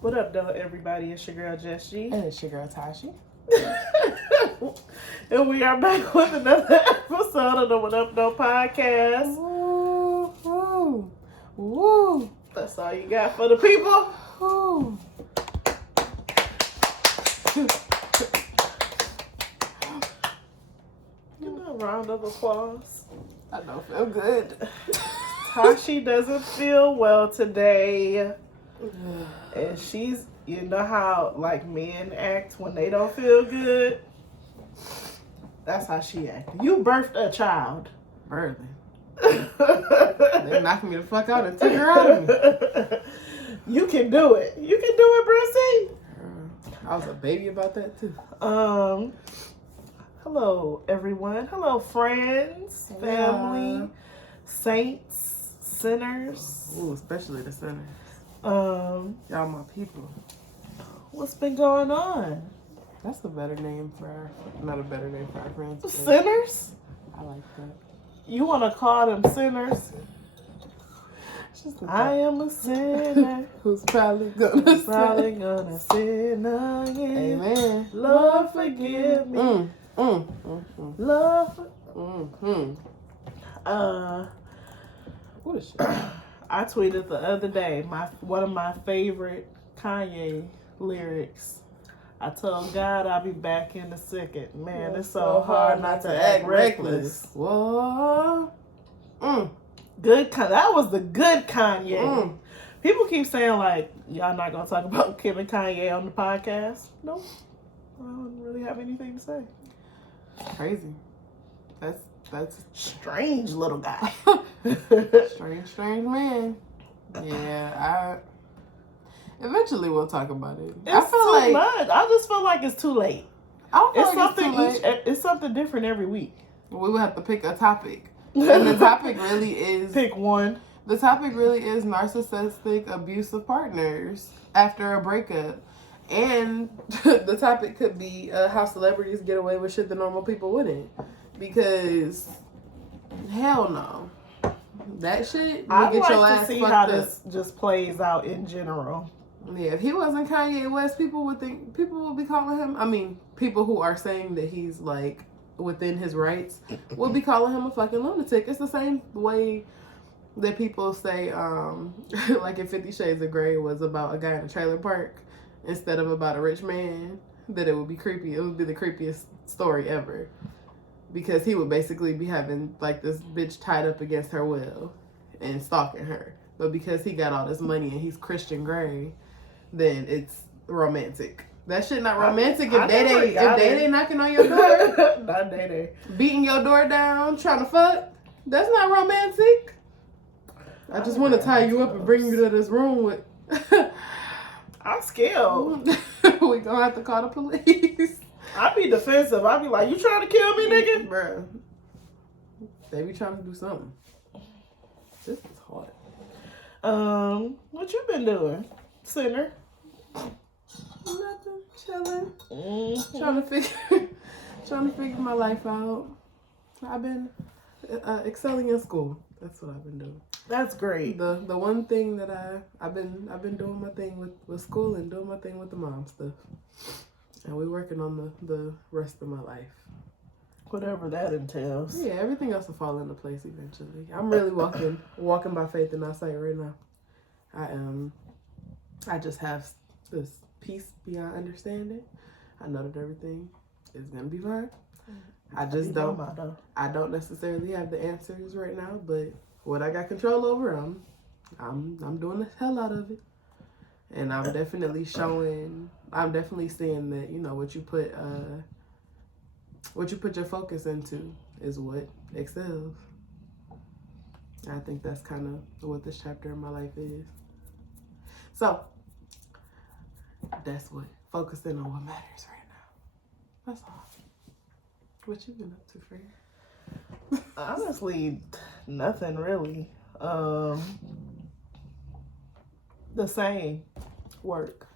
What up, though, everybody? It's your girl, Jess G. And it's your girl, Tashi. And we are back with another episode of the What Up, Though podcast. Woo, woo, woo. That's all you got for the people? Woo. Give me a round of applause. I don't feel good. Tashi doesn't feel well today. And she's, you know how like men act when they don't feel good? That's how she acted. You birthed a child. Barely. They knocked me the fuck out and took her out of me. You can do it. You can do it, Brissy. I was a baby about that too. Hello everyone. Hello friends, family, saints, sinners. Ooh, especially the sinners. Y'all my people. What's been going on? That's a better name for our, not a better name for our friends. but Sinners? I like that. You want to call them sinners? I am a sinner. Who's probably gonna sin again. Amen. Lord, forgive me. Love. What is shit? I tweeted the other day one of my favorite Kanye lyrics. I told God I'll be back in a second. Man, it's so hard not to act reckless. Whoa. Good. That was the good Kanye. People keep saying like, y'all not gonna talk about Kim and Kanye on the podcast. Nope. I don't really have anything to say. Crazy. That's Strange little guy. strange man. Yeah, eventually we'll talk about it. It's too much. I just feel like it's too late. I don't feel It's like something it's something different every week. We would have to pick a topic. And the topic really is Pick one. The topic really is narcissistic abusive partners after a breakup. And the topic could be how celebrities get away with shit that normal people wouldn't. Because hell no. That shit I'd get like your to ass see fucked how up. this just plays out in general. Yeah, if he wasn't Kanye West, people would be calling him, people who are saying that he's like within his rights would be calling him a fucking lunatic. It's the same way that people say, like if 50 Shades of Grey was about a guy in a trailer park instead of about a rich man, that it would be creepy. It would be the creepiest story ever. Because he would basically be having like this bitch tied up against her will and stalking her. But because he got all this money and he's Christian Grey, then it's romantic. That shit not romantic if Day knocking on your door. Not Day. Beating your door down, trying to fuck. That's not romantic. I just want to tie you up and bring you to this room with... I'm scared. We gonna have to call the police. I'd be defensive. I'd be like, you trying to kill me, nigga? Bruh. They be trying to do something. This is hard. What you been doing, sinner? Nothing. Chilling. Mm-hmm. Trying to figure my life out. I've been excelling in school. That's what I've been doing. That's great. The one thing that I've been doing my thing with school and doing my thing with the mom stuff. And we're working on the rest of my life. Whatever that entails. Yeah, everything else will fall into place eventually. I'm really walking by faith and not sight right now. I just have this peace beyond understanding. I know that everything is gonna be fine. I don't necessarily have the answers right now, but what I got control over, I'm doing the hell out of it. And I'm definitely seeing that, you know, what you put your focus into is what excels. I think that's kind of what this chapter in my life is. So, that's what, focusing on what matters right now. That's all. What you been up to, friend? Honestly, nothing really. The same work.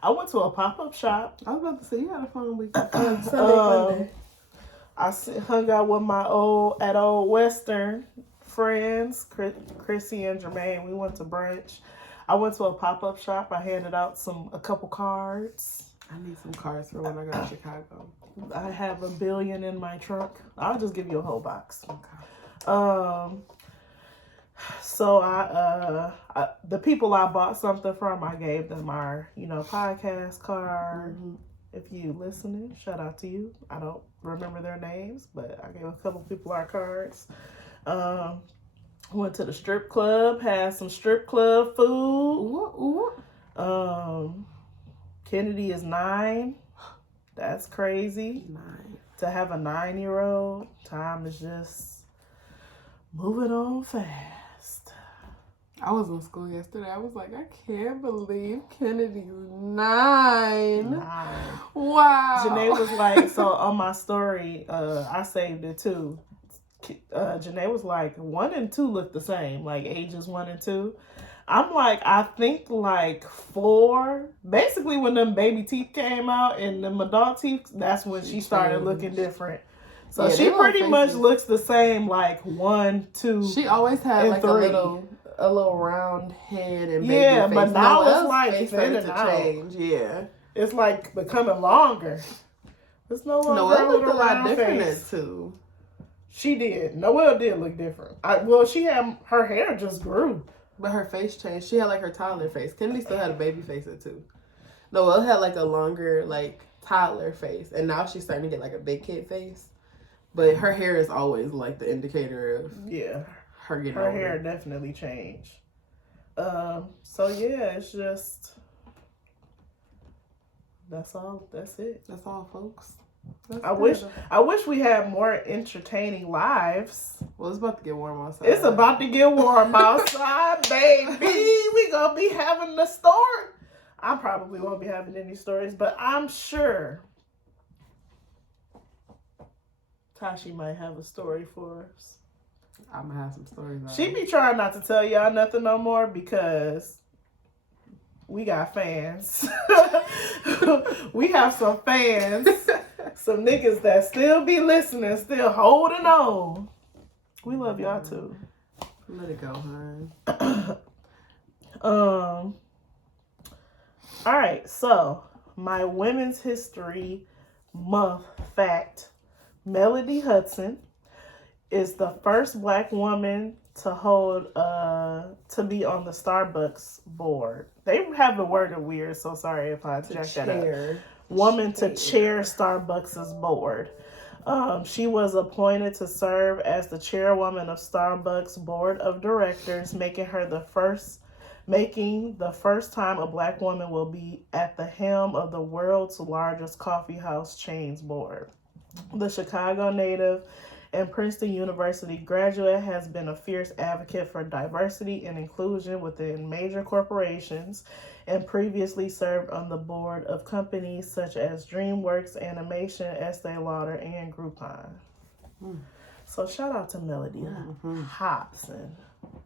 I went to a pop-up shop. I was about to say, you had a fun week. Sunday, Monday. I hung out with my old Western friends, Chrissy and Jermaine. We went to brunch. I went to a pop-up shop. I handed out a couple cards. I need some cards for when I go to Chicago. I have $1 billion in my trunk. I'll just give you a whole box. Okay. So I the people I bought something from, I gave them our, podcast card. Mm-hmm. If you listening, shout out to you. I don't remember their names, but I gave a couple people our cards. Went to the strip club, had some strip club food. Kennedy is 9. That's crazy. 9. To have a 9-year-old, time is just moving on fast. I was in school yesterday. I was like, I can't believe Kennedy's 9. 9. Wow. Janae was like, so on my story, I saved it too. Janae was like, 1 and 2 look the same, like ages 1 and 2. I'm like, I think like 4. Basically, when them baby teeth came out and them adult teeth, that's when she started looking different. So yeah, she pretty much looks the same, like 1, 2. She always had like 3. a little round head and baby yeah, face. but now Noelle's it's like face thinning started to out. change. Yeah, It's like becoming longer. It's no longer Noelle looked a lot round different face. too. She did. Noelle did look different. She had her hair just grew. But her face changed. She had like her toddler face. Kennedy still had a baby face too. Noelle had like a longer like toddler face, and now she's starting to get like a big kid face. But her hair is always like the indicator of her getting her older. hair definitely changed. So yeah, it's just that's all. That's it. That's all, folks. I wish we had more entertaining lives. Well, it's about to get warm outside. It's about to get warm outside, baby. We gonna be having the story. I probably won't be having any stories, but I'm sure Tashi might have a story for us. I'm gonna have some stories. She be trying not to tell y'all nothing no more because we got fans. We have some fans. Some niggas that still be listening, still holding on. We love y'all too. Let it go, hon. All right, so my Women's History Month fact: Melody Hudson is the first Black woman to hold to be on the Starbucks board. They have it worded weird, so sorry if I jacked that up. Woman to chair Starbucks' board. She was appointed to serve as the chairwoman of Starbucks board of directors, making the first time a Black woman will be at the helm of the world's largest coffee house chain's board. The Chicago native and Princeton University graduate has been a fierce advocate for diversity and inclusion within major corporations and previously served on the board of companies such as DreamWorks Animation, Estee Lauder, and Groupon. So shout out to Melody Hobson.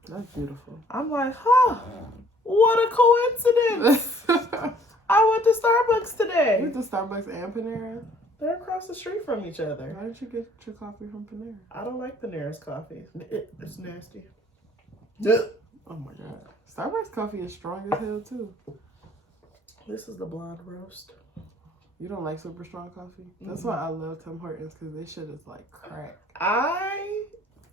That's beautiful. I'm like, what a coincidence. I went to Starbucks today. You went to Starbucks and Panera? They're across the street from each other. Why didn't you get your coffee from Panera? I don't like Panera's coffee. It's nasty. Oh my god. Starbucks coffee is strong as hell too. This is the blonde roast. You don't like super strong coffee? That's why I love Tim Hortons, because this shit is like crack. I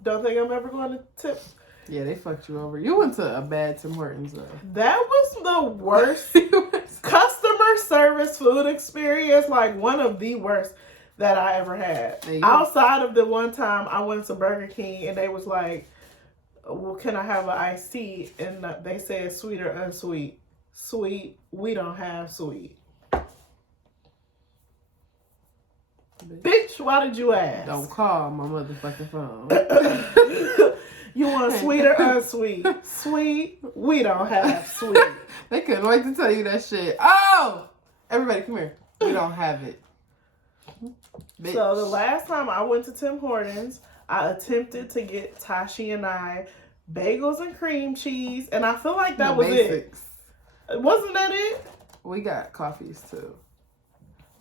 don't think I'm ever going to tip. Yeah, they fucked you over. You went to a bad Tim Hortons though. That was the worst customer service food experience, like one of the worst that I ever had. Outside of the one time I went to Burger King and they was like, well, can I have an iced tea? And they said sweet or unsweet. Sweet, we don't have sweet. Bitch, why did you ask? Don't call my motherfucking phone. You want sweet or unsweet? Sweet, we don't have sweet. They couldn't wait to tell you that shit. Oh! Everybody, come here. We don't have it. Bitch. So the last time I went to Tim Hortons, I attempted to get Tashi and I bagels and cream cheese, and I feel like that was basics. It. Wasn't that it? We got coffees too.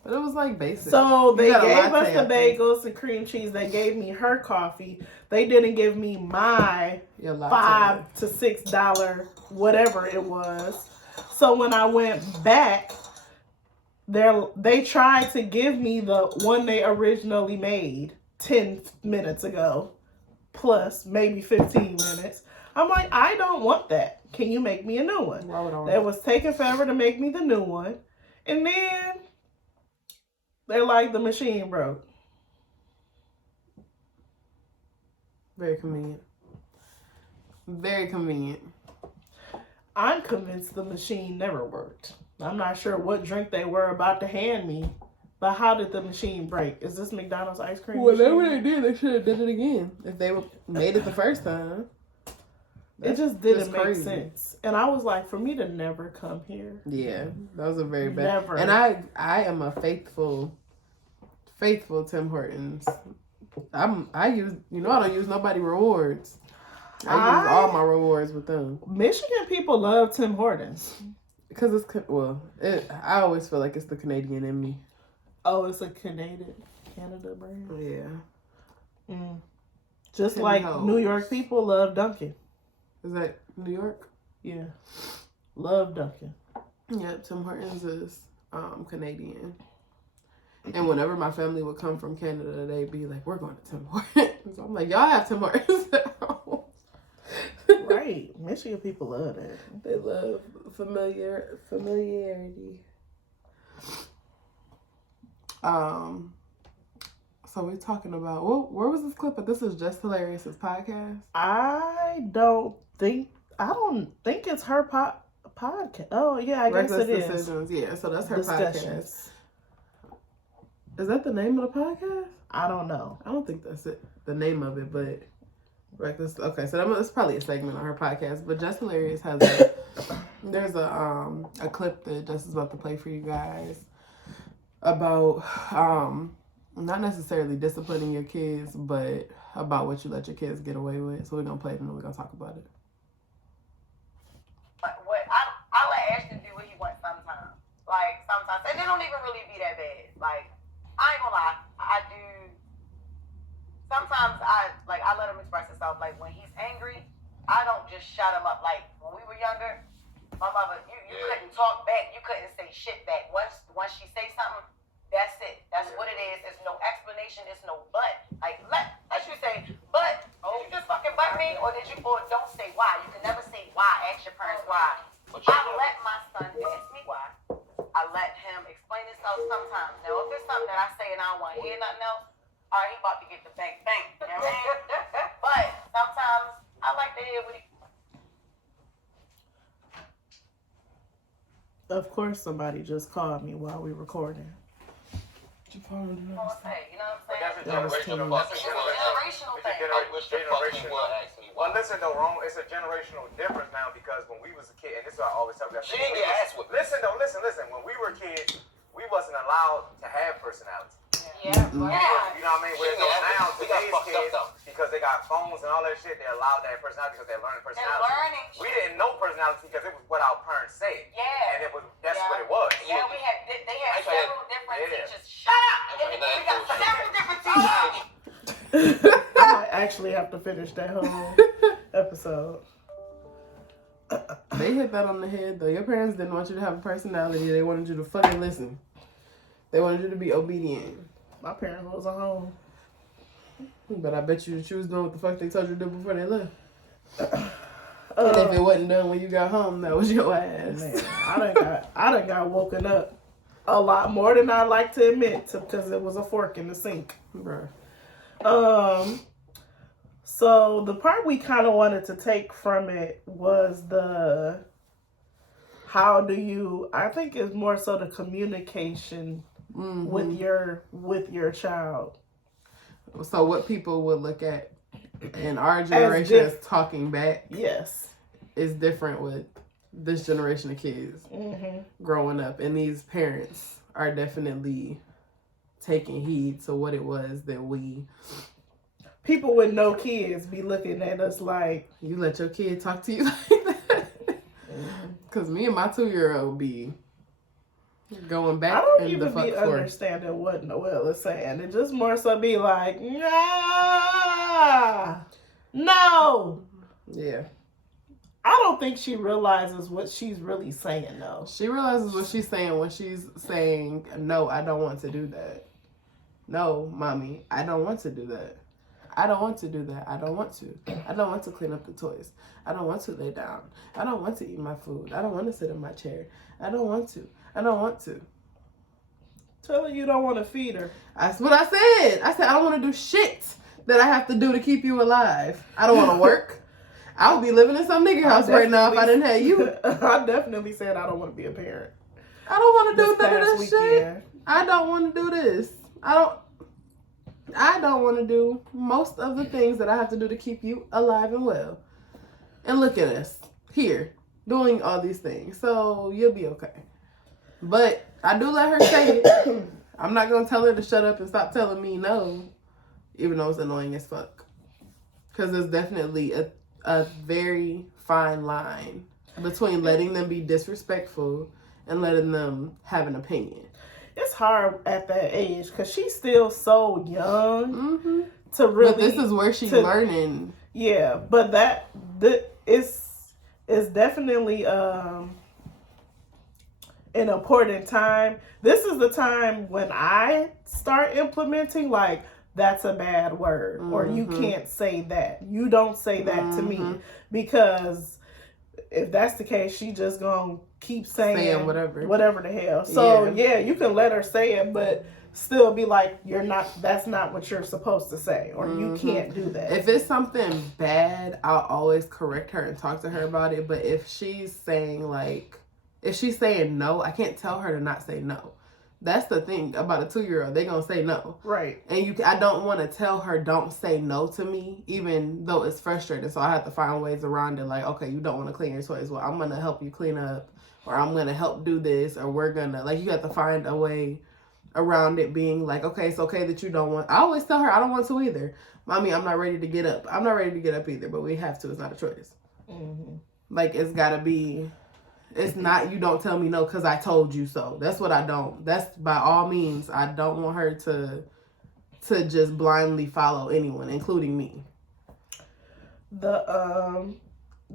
But it was like basic. So they gave us the bagels and cream cheese. They gave me her coffee. They didn't give me my $5 to $6 whatever it was. So when I went back, they tried to give me the one they originally made 10 minutes ago, plus maybe 15 minutes. I'm like, I don't want that. Can you make me a new one? That was taking forever to make me the new one. And then they're like, the machine broke. Very convenient. Very convenient. I'm convinced the machine never worked. I'm not sure what drink they were about to hand me, but how did the machine break? Is this McDonald's ice cream? Whatever they did, they should have did it again. If they made it the first time. It just didn't make sense. And I was like, for me to never come here. Yeah, that was a very bad. Never. And I am a faithful Tim Hortons. I use, I don't use nobody rewards. I use all my rewards with them. Michigan people love Tim Hortons. Because I always feel like it's the Canadian in me. Oh, it's a Canada brand? Yeah. Just Tim like Hoes. New York people love Dunkin'. Is that New York? Yeah. Love Dunkin'. Yep, Tim Hortons is Canadian. And whenever my family would come from Canada, they'd be like, we're going to Tim Hortons. I'm like, y'all have Tim Hortons at home. Right. Michigan people love that. They love familiarity. So we're talking about, where was this clip? But this is Just Hilarious' podcast. I don't think it's her podcast. Oh yeah, I guess it is. Yeah, so that's her podcast. Is that the name of the podcast? I don't know. I don't think that's it. The name of it, but Reckless. Okay, so that's probably a segment on her podcast. But Just Hilarious has there's a clip that Jess is about to play for you guys about not necessarily disciplining your kids, but about what you let your kids get away with. So we're gonna play it and then we're gonna talk about it. But I let Ashton do what he wants sometimes. Like sometimes, and it don't even really be that bad. Like I ain't gonna lie, I do. Sometimes I let him express himself. Like when he's angry, I don't just shut him up. Like when we were younger, my mother, you couldn't talk back, you couldn't say shit back. Once she say something, that's it. That's what it is. It's no explanation. It's no but. Like let you say, but did you just fucking butt me, or don't say why. You can never say why. Ask your parents why. I let my son ask me why. I let him explain himself sometimes. Now if it's something that I say and I don't want to hear nothing else, all right, he about to get the bang bang. You know what I mean? But sometimes I like to hear what he. Of course, somebody just called me while we recording. You know what I'm saying? That's a generational thing. Well, listen though, Rome, it's a generational difference now because when we was a kid, and this is what I always tell you. She didn't get ass with me. Listen. When we were kids, we wasn't allowed to have personality. Yeah. You know what I mean? Whereas now today's kids, because they got phones and all that shit, they're allowed to have personality because they're learning personality. We didn't know personality because it was what our parents said. Yeah. And that's what it was. Yeah, they had several different teachers. Shut up! We got several different teachers. I might actually have to finish that whole episode. They hit that on the head though. Your parents didn't want you to have a personality. They wanted you to fucking listen. They wanted you to be obedient. My parents wasn't home. But I bet you was doing what the fuck they told you to do before they left. And if it wasn't done when you got home, that was your ass. Man, I done got woken up a lot more than I like to admit because it was a fork in the sink. Bruh. So the part we kind of wanted to take from it was I think it's more so the communication with your child. So what people would look at in our generation as talking back, yes, is different with this generation of kids growing up, and these parents are definitely taking heed to what it was that people with no kids be looking at us like, you let your kid talk to you like that. Because me and my 2-year-old be going back. I don't even be understanding what Noelle is saying. It just more so be like, nah, no. Yeah. I don't think she realizes what she's really saying, though. She realizes what she's saying when she's saying, no, I don't want to do that. No, mommy, I don't want to do that. I don't want to do that. I don't want to. I don't want to clean up the toys. I don't want to lay down. I don't want to eat my food. I don't want to sit in my chair. I don't want to. I don't want to. Tell her you don't want to feed her. That's what I said. I said, I don't want to do shit that I have to do to keep you alive. I don't want to work. I would be living in some nigga house right now if I didn't have you. I definitely said I don't want to be a parent. I don't want to do none of this weekend. shit. I don't want to do this. I don't want to do most of the things that I have to do to keep you alive and well. And look at us here doing all these things. So you'll be okay. But I do let her say it. I'm not going to tell her to shut up and stop telling me no, even though it's annoying as fuck. Because there's definitely a very fine line between letting them be disrespectful and letting them have an opinion. It's hard at that age because she's still so young to really. But this is where she's learning. Yeah, but it's definitely an important time. This is the time when I start implementing like that's a bad word or you can't say that. You don't say that to me because if that's the case, she just gonna keep saying whatever the hell. So yeah, you can let her say it, but still be like, that's not what you're supposed to say, or you can't do that. If it's something bad, I'll always correct her and talk to her about it. But if she's saying no, I can't tell her to not say no. That's the thing about a 2-year-old. They're going to say no. Right. And I don't want to tell her don't say no to me, even though it's frustrating. So I have to find ways around it. Like, okay, you don't want to clean your toys. Well, I'm going to help you clean up, or I'm going to help do this, or we're going to, like, you have to find a way around it being like, okay, it's okay that you don't want. I always tell her I don't want to either. Mommy, I'm not ready to get up. I'm not ready to get up either, but we have to. It's not a choice. Like, it's got to be. It's not, you don't tell me no because I told you so. That's what I don't. That's by all means. I don't want her to just blindly follow anyone, including me.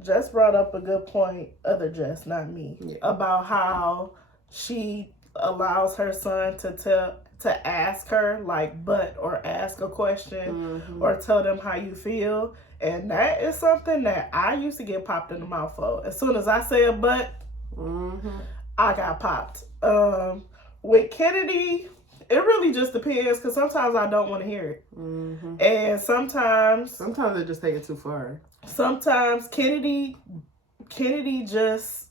Jess brought up a good point, other Jess, not me, about how she allows her son to ask her, like, or ask a question or tell them how you feel. And that is something that I used to get popped in the mouth for. As soon as I say a but, I got popped. With Kennedy, it really just depends because sometimes I don't want to hear it. And sometimes they just take it too far. Sometimes Kennedy just,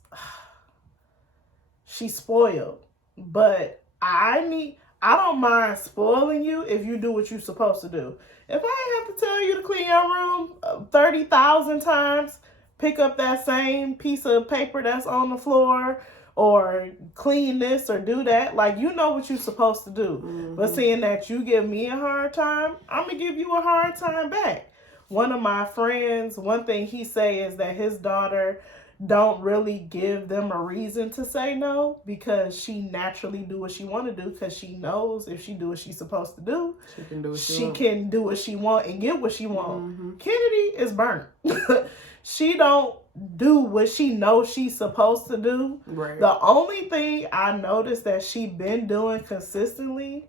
she's spoiled. But I don't mind spoiling you if you do what you're supposed to do. If I have to tell you to clean your room 30,000 times, pick up that same piece of paper that's on the floor, or clean this or do that, like, you know what you're supposed to do. But seeing that you give me a hard time, I'm going to give you a hard time back. One of my friends, one thing he say is that his daughter don't really give them a reason to say no because she naturally do what she want to do because she knows if she do what she's supposed to do, she can do what she want and get what she want. Kennedy is burnt. She don't do what she knows she's supposed to do. Right. The only thing I noticed that she been doing consistently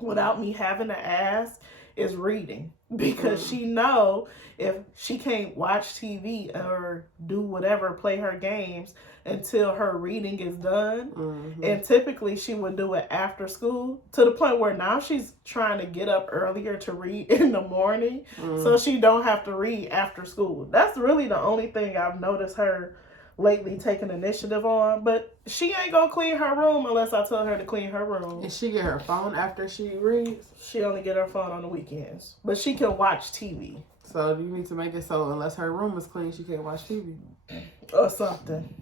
without me having to ask is reading, because she know if she can't watch TV or do whatever, play her games until her reading is done. And typically she would do it after school, to the point where now she's trying to get up earlier to read in the morning so she don't have to read after school. That's really the only thing I've noticed her lately taking initiative on. But she ain't gonna clean her room unless I tell her to clean her room. And she get her phone after she reads? She only get her phone on the weekends, but she can watch TV. So you need to make it so unless her room is clean, she can't watch TV or something.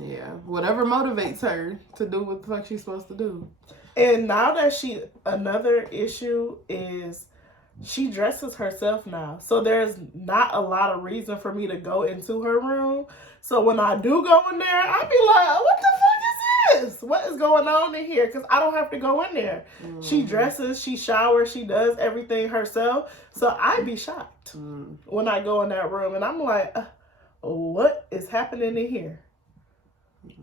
Yeah, whatever motivates her to do what the fuck she's supposed to do. And now that another issue is she dresses herself now, so there's not a lot of reason for me to go into her room. So when I do go in there, I be like, what the fuck is this? What is going on in here? Because I don't have to go in there. She dresses, she showers, she does everything herself. So I be shocked when I go in that room, and I'm like, what is happening in here?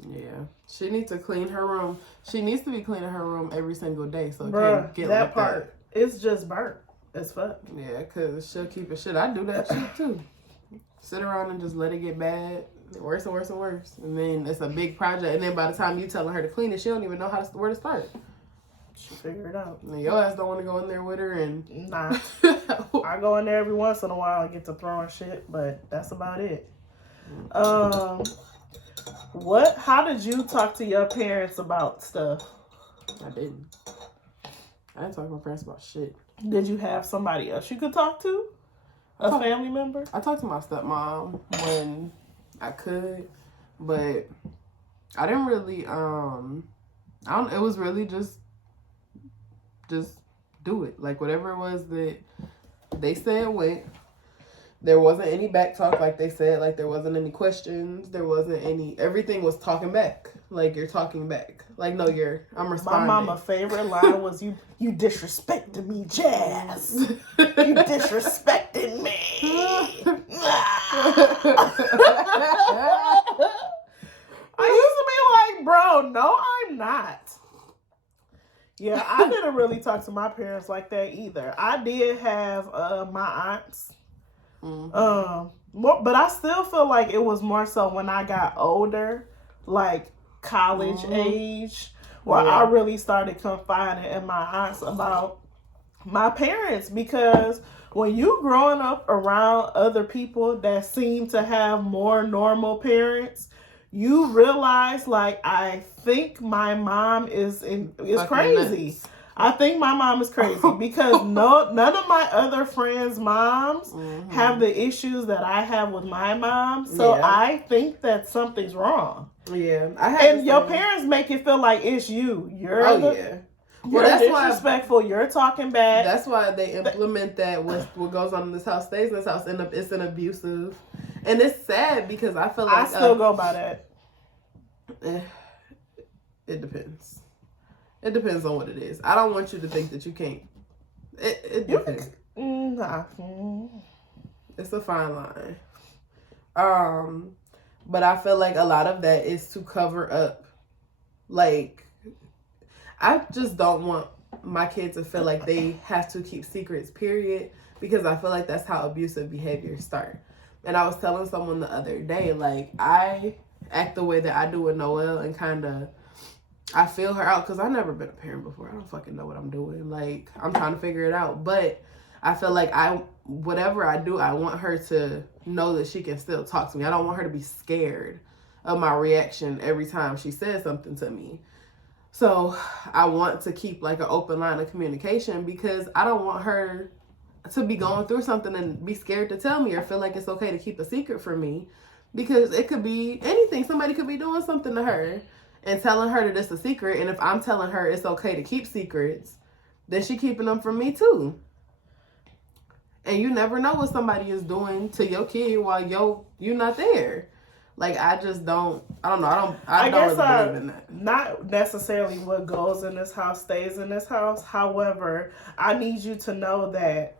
Yeah, she needs to clean her room. She needs to be cleaning her room every single day, so it Bruh, can't get that like part. It's just burnt as fuck. Yeah, because she'll keep it shit. I do that shit too. Sit around and just let it get bad, worse and worse and worse, and then it's a big project. And then by the time you telling her to clean it, she don't even know where to start. She figure it out. And your ass don't want to go in there with her, and Nah. I go in there every once in a while and get to throwing shit, but that's about it. How did you talk to your parents about stuff? I didn't talk to my parents about shit. Did you have somebody else you could talk to? A family member? I talked to my stepmom when I could, but I didn't really, it was really just do it. Like, whatever it was that they said went. There wasn't any back talk, like they said. Like, there wasn't any questions. There wasn't any, everything was talking back. Like, you're talking back. Like, no, I'm responding. My mama's favorite line was, you disrespected me, Jazz. You disrespected me. I used to be like, bro, no, I'm not. Yeah, I didn't really talk to my parents like that either. I did have my aunts. But I still feel like it was more so when I got older, like college age, where I really started confiding in my aunts about my parents, because when you growing up around other people that seem to have more normal parents, you realize, like, I think my mom is crazy. Nuts. I think my mom is crazy because none of my other friends' moms have the issues that I have with my mom. So I think that something's wrong. Yeah, and your parents make it feel like it's you. You're that's disrespectful. You're talking bad. That's why they implement that. What goes on in this house stays in this house. It's an abusive, and it's sad because I feel like I still go by that. It depends. It depends on what it is. I don't want you to think that you can't. It depends. It's a fine line. But I feel like a lot of that is to cover up. Like, I just don't want my kids to feel like they have to keep secrets, period. Because I feel like that's how abusive behaviors start. And I was telling someone the other day, like, I act the way that I do with Noelle and kind of, I feel her out because I've never been a parent before. I don't fucking know what I'm doing. Like, I'm trying to figure it out. But I feel like whatever I do, I want her to know that she can still talk to me. I don't want her to be scared of my reaction every time she says something to me. So I want to keep like an open line of communication because I don't want her to be going through something and be scared to tell me or feel like it's okay to keep a secret from me, because it could be anything. Somebody could be doing something to her and telling her that it's a secret. And if I'm telling her it's okay to keep secrets, then she keeping them from me too. And you never know what somebody is doing to your kid while you're not there. Like, I just don't, I don't know. I don't really believe in that. Not necessarily what goes in this house stays in this house. However, I need you to know that,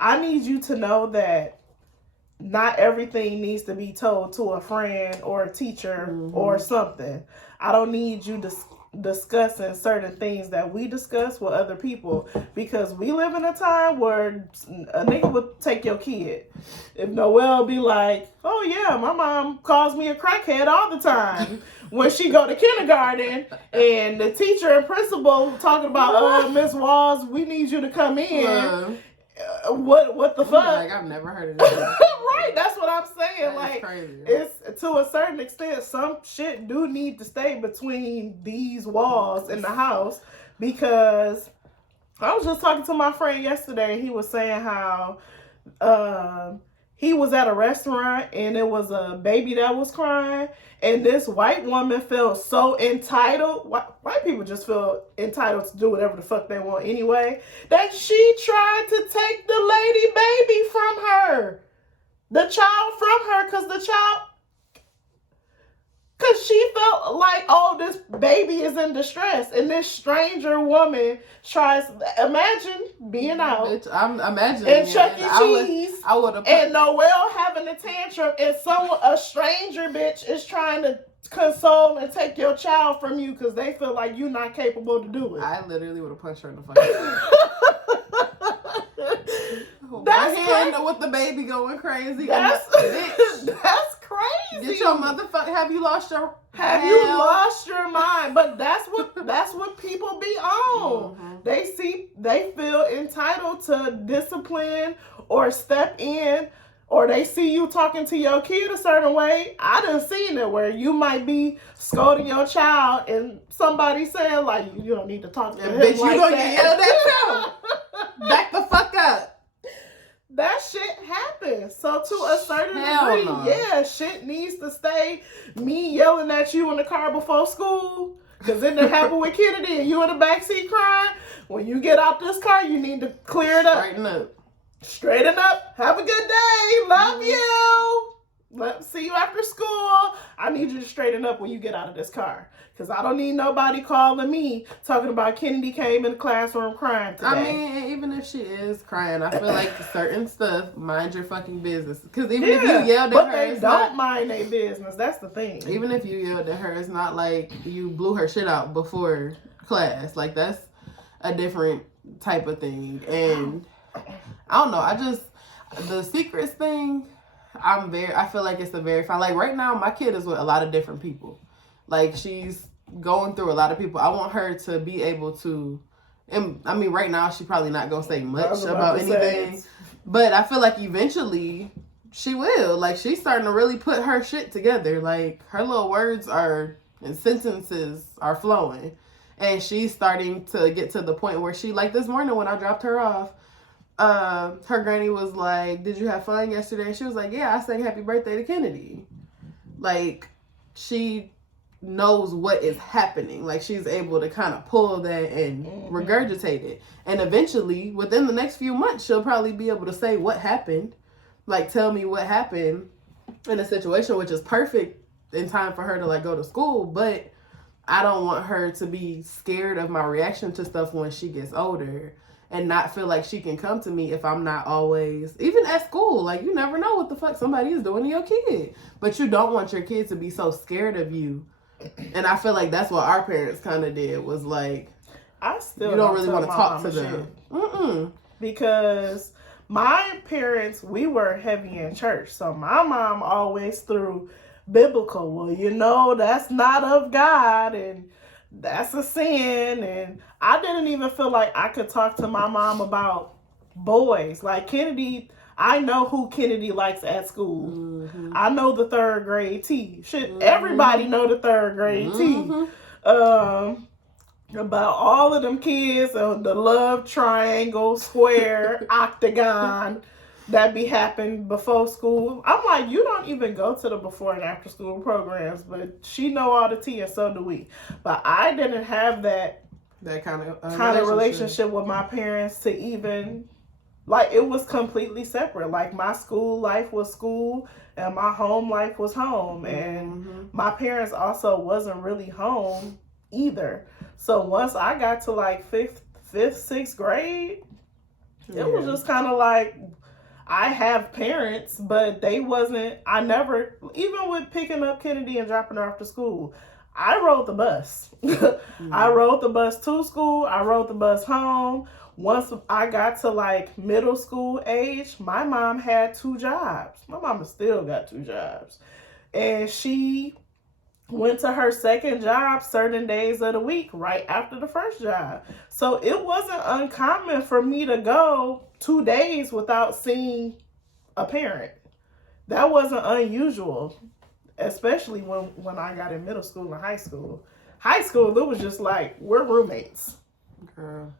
I need you to know that not everything needs to be told to a friend or a teacher or something. I don't need you discussing certain things that we discuss with other people, because we live in a time where a nigga would take your kid. If Noelle be like, oh yeah, my mom calls me a crackhead all the time when she go to kindergarten, and the teacher and principal talking about, Miss Walls, we need you to come in. What the fuck? Like, I've never heard of that. Right, that's what I'm saying. That like, crazy. It's to a certain extent, some shit do need to stay between these walls in the house, because I was just talking to my friend yesterday, and he was saying how he was at a restaurant and it was a baby that was crying, and this white woman felt so entitled. White people just feel entitled to do whatever the fuck they want anyway, that she tried to take the lady baby from her. The child from her, because she felt like, oh, baby is in distress, and this stranger woman tries. Imagine being out. Bitch, I'm imagining. And Chuck E. Cheese. I would have. And Noelle having a tantrum, and a stranger bitch is trying to console and take your child from you because they feel like you're not capable to do it. I literally would have punched her in the face. That's crazy. With the baby going crazy. That's crazy. Get your motherfucker. Have you lost your mind? But that's what people be on. Mm-hmm. They feel entitled to discipline or step in, or they see you talking to your kid a certain way. I done seen it where you might be scolding your child and somebody saying like, you don't need to talk to him bitch, like you gonna that. get yelled at too. Back the fuck up. That shit happens. So to a certain degree, yeah, shit needs to stay. Me yelling at you in the car before school, because it didn't happen with Kennedy and you in the backseat crying. When you get out this car, you need to clear it up. Straighten up. Have a good day. Love you. See you after school. I need you to straighten up when you get out of this car. Because I don't need nobody calling me talking about Kennedy came in the classroom crying today. I mean, even if she is crying, I feel like certain stuff, mind your fucking business. Because even if you yelled at her, they don't mind their business. That's the thing. Even if you yelled at her, it's not like you blew her shit out before class. Like, that's a different type of thing. And I don't know. The secrets thing, I feel like it's a very fine. Like, right now, my kid is with a lot of different people. Like, she's going through a lot of people. I want her to be able to, and I mean, right now, she's probably not going to say much about anything. But I feel like eventually she will. Like, she's starting to really put her shit together. Like, her little words and sentences are flowing. And she's starting to get to the point where she, like this morning when I dropped her off, her granny was like, did you have fun yesterday? And she was like, yeah, I sang happy birthday to Kennedy. Like, she knows what is happening. Like, she's able to kind of pull that and regurgitate it. And eventually, within the next few months, she'll probably be able to say what happened. Like, tell me what happened in a situation, which is perfect in time for her to, like, go to school. But I don't want her to be scared of my reaction to stuff when she gets older and not feel like she can come to me if I'm not always, even at school. Like, you never know what the fuck somebody is doing to your kid. But you don't want your kid to be so scared of you. And I feel like that's what our parents kind of did, was like, I still you don't really want to talk to them. Because my parents, we were heavy in church. So my mom always threw biblical. Well, you know, that's not of God and that's a sin. And I didn't even feel like I could talk to my mom about boys. Like Kennedy, I know who Kennedy likes at school. Mm-hmm. I know the third grade tea. Shit, everybody know the third grade tea. About all of them kids on the love triangle, square, octagon that be happening before school. I'm like, you don't even go to the before and after school programs, but she know all the tea and so do we. But I didn't have that kind of relationship with my parents to even, like, it was completely separate. Like, my school life was school and my home life was home. And my parents also wasn't really home either. So once I got to like fifth, sixth grade, it was just kind of like, I have parents, but they wasn't, even with picking up Kennedy and dropping her off to school, I rode the bus. I rode the bus to school. I rode the bus home. Once I got to like middle school age, my mom had 2 jobs. My mama still got 2 jobs. And she went to her second job certain days of the week right after the first job. So it wasn't uncommon for me to go 2 days without seeing a parent. That wasn't unusual, especially when I got in middle school and high school. High school, it was just like, we're roommates. Girl,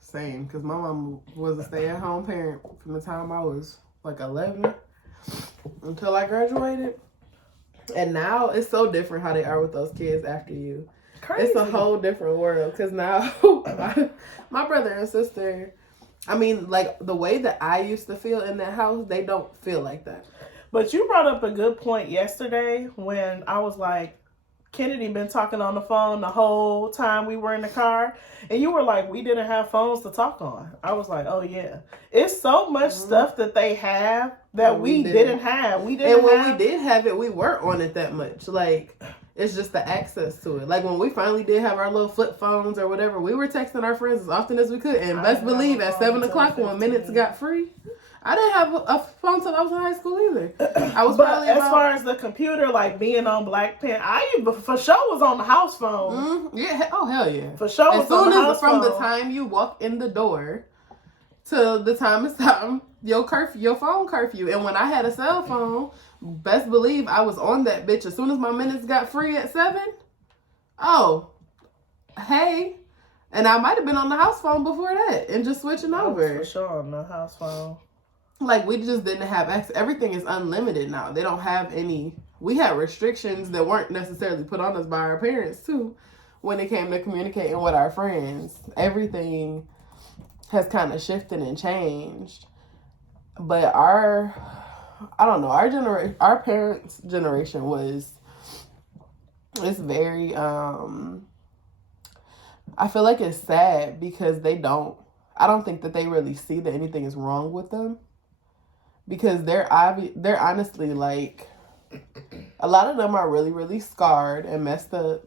same, because my mom was a stay-at-home parent from the time I was like 11 until I graduated. And now it's so different how they are with those kids after you. Crazy. It's a whole different world. Because now my brother and sister, I mean, like the way that I used to feel in that house, they don't feel like that. But you brought up a good point yesterday when I was like, Kennedy been talking on the phone the whole time we were in the car, and you were like, we didn't have phones to talk on. I was like, oh yeah, it's so much stuff that they have that we didn't have. We didn't. And when we did have it, we weren't on it that much. Like, it's just the access to it. Like when we finally did have our little flip phones or whatever, we were texting our friends as often as we could. And best believe at 7 o'clock when minutes got free, I didn't have a phone till I was in high school either. I was probably as far as the computer, like being on Black Pen, I even for sure was on the house phone. Yeah. Oh hell yeah. For sure. As soon as from the time you walk in the door to the time it's time your phone curfew. And when I had a cell phone, best believe I was on that bitch as soon as my minutes got free at 7. Oh, hey. And I might have been on the house phone before that and just switching over. For sure on the house phone. Like, we just didn't have access. Everything is unlimited now. They don't have any. We had restrictions that weren't necessarily put on us by our parents, too, when it came to communicating with our friends. Everything has kind of shifted and changed. But our parents' generation it's very, I feel like it's sad because I don't think that they really see that anything is wrong with them. Because they're honestly like, a lot of them are really, really scarred and messed up,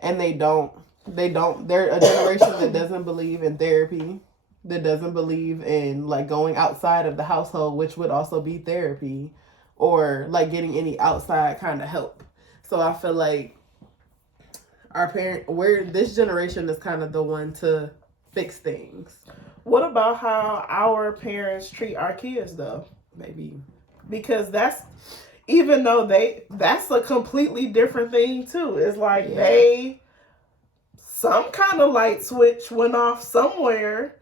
and they're a generation that doesn't believe in therapy, that doesn't believe in like going outside of the household, which would also be therapy, or like getting any outside kind of help. So I feel like this generation is kind of the one to fix things. What about how our parents treat our kids though? Maybe. Because that's a completely different thing too. It's like some kind of light switch went off somewhere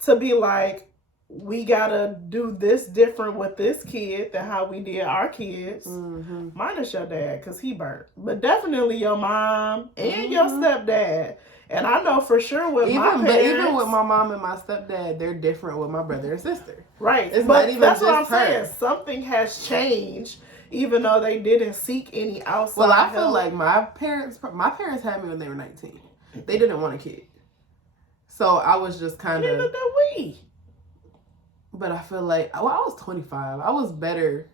to be like, we gotta do this different with this kid than how we did our kids. Mm-hmm. Minus your dad, because he burnt. But definitely your mom and your stepdad. And I know for sure with my parents. But even with my mom and my stepdad, they're different with my brother and sister. Right. It's not even that's just what I'm saying. her. Something has changed, even though they didn't seek any outside Well, I help. feel like my parents had me when they were 19. They didn't want a kid. So I was just kind of... Neither did we. But I feel like... Well, I was 25. I was better...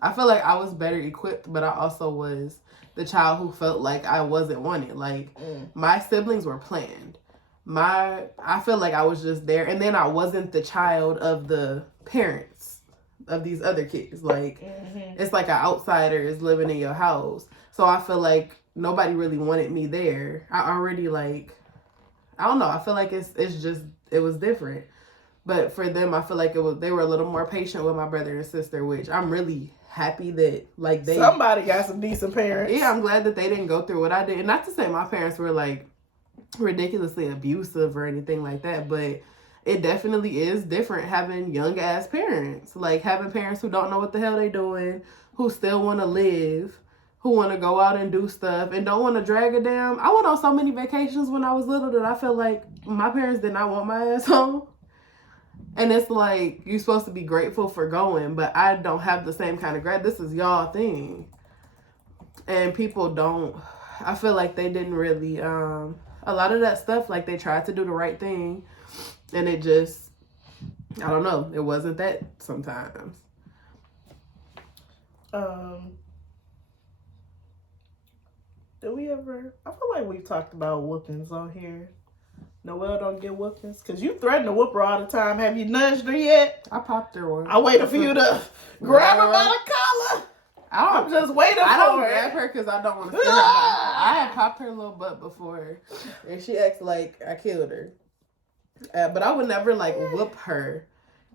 I feel like I was better equipped, but I also was the child who felt like I wasn't wanted. Like, my siblings were planned. I feel like I was just there. And then I wasn't the child of the parents of these other kids. Like, it's like an outsider is living in your house. So I feel like nobody really wanted me there. I already, like, I don't know. I feel like it was different. But for them, I feel like they were a little more patient with my brother and sister, which I'm really happy that, like, somebody got some decent parents. Yeah, I'm glad that they didn't go through what I did. And not to say my parents were, like, ridiculously abusive or anything like that, but it definitely is different having young ass parents. Like, having parents who don't know what the hell they doing, who still want to live, who want to go out and do stuff and don't want to drag a damn. I went on so many vacations when I was little that I feel like my parents did not want my ass home. And it's like, you're supposed to be grateful for going, but I don't have the same kind of this is y'all thing. And people don't, I feel like they didn't really, a lot of that stuff, like, they tried to do the right thing, and it just, I don't know, it wasn't that sometimes. Do we ever, I feel like we've talked about whoopings on here. Noelle don't get whoopings? Because you threaten to whoop her all the time. Have you nudged her yet? I popped her one. I waited for you to grab her by the collar. I'm just waiting for her. I don't grab her because I don't want to scare her. I had popped her little butt before, and she acts like I killed her. But I would never, like, whoop her.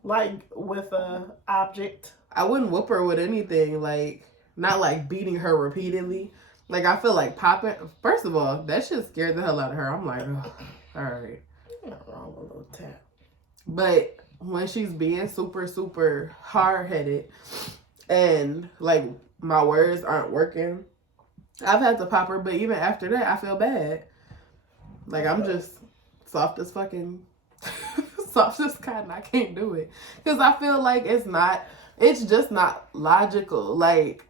Like, with a object? I wouldn't whoop her with anything. Like, not, like, beating her repeatedly. Like, I feel like popping... First of all, that shit scared the hell out of her. I'm like, oh, all right. Nothing wrong with a little tap. But when she's being super, super hard-headed and, like, my words aren't working, I've had to pop her. But even after that, I feel bad. Like, I'm just soft as fucking... soft as cotton. I can't do it. Because I feel like it's just not logical. Like,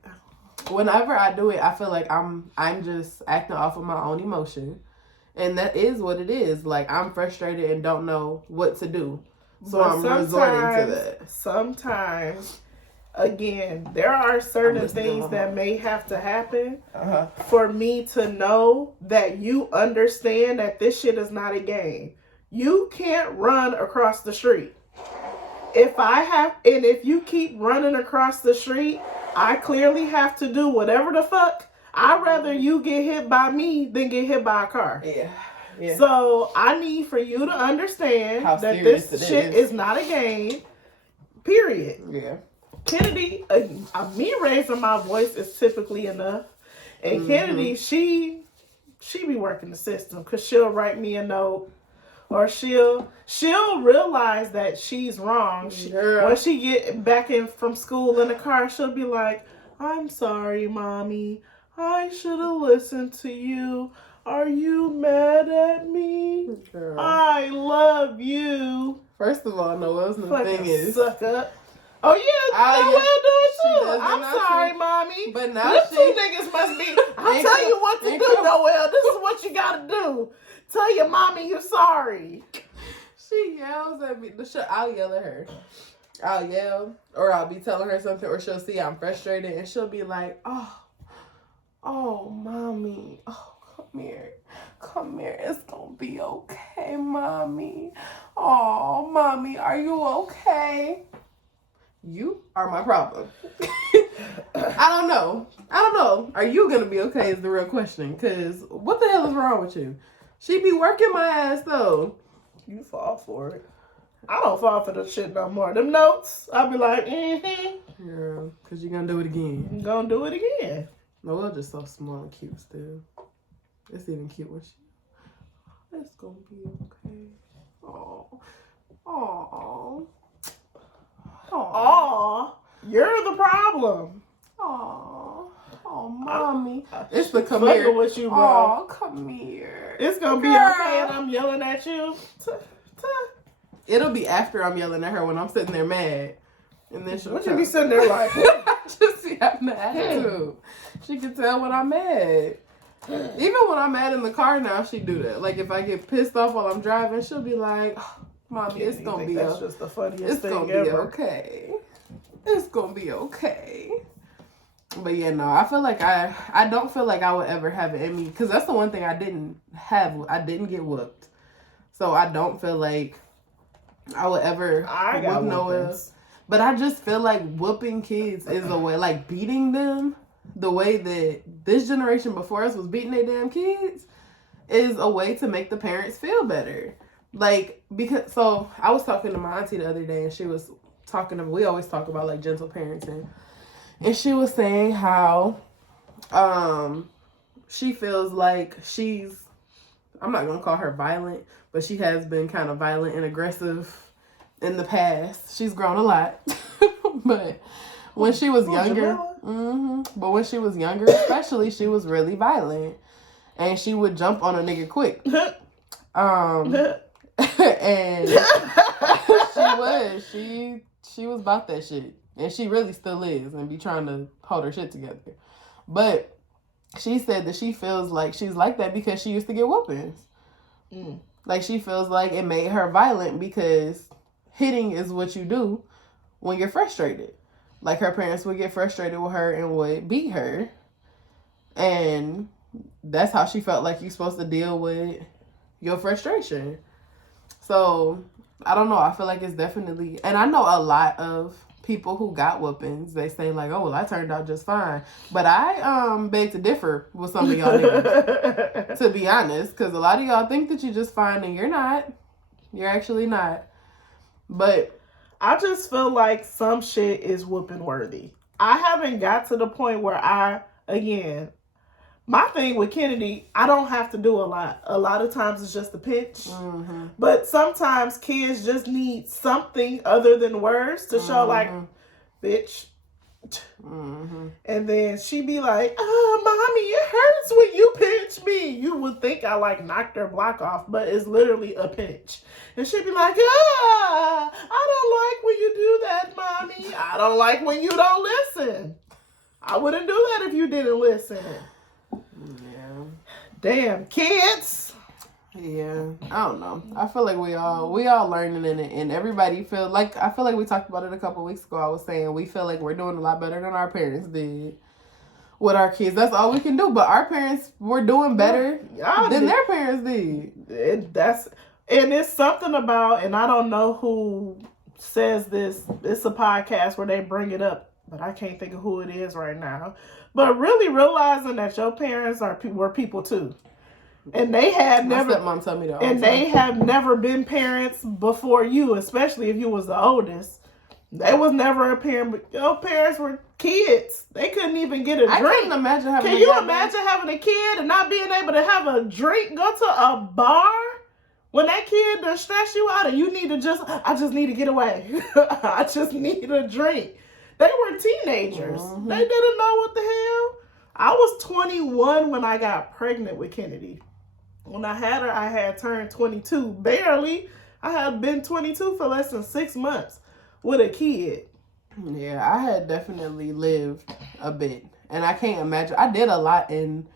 whenever I do it, I feel like I'm just acting off of my own emotion. And that is what it is. Like, I'm frustrated and don't know what to do. So But I'm resorting to that. Sometimes, again, there are certain things that may have to happen for me to know that you understand that this shit is not a game. You can't run across the street. If you keep running across the street, I clearly have to do whatever the fuck. I'd rather you get hit by me than get hit by a car. Yeah. So I need for you to understand that this shit is not a game. Period. Yeah. Kennedy, me raising my voice is typically enough. And Kennedy, she be working the system because she'll write me a note. Or she'll realize that she's wrong. When she get back in from school in the car, she'll be like, "I'm sorry, mommy. I should have listened to you. Are you mad at me? Girl. I love you." First of all, Noel's new thing is suck up. Oh yeah, Noel do it too. I'm sorry, mommy. But now you two niggas must be. I'll tell you what to do, Noel. This is what you gotta do. Tell your mommy you're sorry. She yells at me. I'll yell at her. I'll yell, or I'll be telling her something, or she'll see I'm frustrated, and she'll be like, "Oh, mommy. Oh, come here. It's gonna be okay, mommy. Oh, mommy, are you okay?" You are my problem. I don't know. Are you gonna be okay is the real question. Cause what the hell is wrong with you? She be working my ass though. You fall for it. I don't fall for the shit no more. Them notes, I'll be like, Yeah, cause you're gonna do it again. I'm gonna do it again. Noelle just so small and cute still. It's even cute when it's gonna be okay. Aw, you're the problem. Oh, mommy. It's the come here. With you, bro. Oh, come here. It's gonna be okay and I'm yelling at you. It'll be after I'm yelling at her when I'm sitting there mad. And then she'll you be sitting there like? Just see having the attitude. She can tell when I'm mad. Even when I'm mad in the car now, she do that. Like if I get pissed off while I'm driving, she'll be like, "Mommy, it's gonna be that's just the funniest thing gonna ever. be okay. It's gonna be okay." But yeah, no, I feel like I don't feel like I would ever have it in me, because that's the one thing I didn't have. I didn't get whooped, so I don't feel like I would ever whoop Noelle. But I just feel like whooping kids is a way, like beating them, the way that this generation before us was beating their damn kids, is a way to make the parents feel better. Like, because, so I was talking to my auntie the other day, and she was we always talk about like gentle parenting. And she was saying how she feels like I'm not going to call her violent, but she has been kind of violent and aggressive in the past. She's grown a lot. But when she was younger, but when she was younger especially, she was really violent. And she would jump on a nigga quick. And she was about that shit. And she really still is, and be trying to hold her shit together. But she said that she feels like she's like that because she used to get whoopings. Like she feels like it made her violent because hitting is what you do when you're frustrated. Like her parents would get frustrated with her and would beat her. And that's how she felt like you're supposed to deal with your frustration. So, I don't know. I feel like it's definitely... And I know a lot of people who got whoopings. They say like, "Oh, well, I turned out just fine." But I beg to differ with some of y'all niggas, to be honest. Because a lot of y'all think that you're just fine and you're not. You're actually not. But I just feel like some shit is whooping worthy. I haven't got to the point where my thing with Kennedy, I don't have to do a lot. A lot of times it's just a pinch. But sometimes kids just need something other than words to show like, bitch. And then she be like, "Oh, mommy, it hurts when you pinch me." You would think I like knocked her block off, but it's literally a pinch. And she'd be like, "I don't like when you do that, mommy. I don't like when you don't listen." I wouldn't do that if you didn't listen. Yeah. Damn kids. Yeah, I don't know. I feel like we all learning in it, and everybody feel like, I feel like we talked about it a couple weeks ago. I was saying we feel like we're doing a lot better than our parents did with our kids. That's all we can do. But our parents were doing better than their parents did. And it's something about, and I don't know who says this. It's a podcast where they bring it up, but I can't think of who it is right now. But really realizing that your parents were people too. And they had never. My stepmom told me that. And they have never been parents before you, especially if you was the oldest. They was never a parent, but your parents were kids. They couldn't even get a drink. I couldn't imagine having. Can you imagine having a kid and not being able to have a drink? Go to a bar when that kid done stress you out, and you need to I just need to get away. I just need a drink. They were teenagers. Mm-hmm. They didn't know what the hell. I was 21 when I got pregnant with Kennedy. When I had her, I had turned 22. Barely. I had been 22 for less than 6 months with a kid. Yeah, I had definitely lived a bit. And I can't imagine. I did a lot in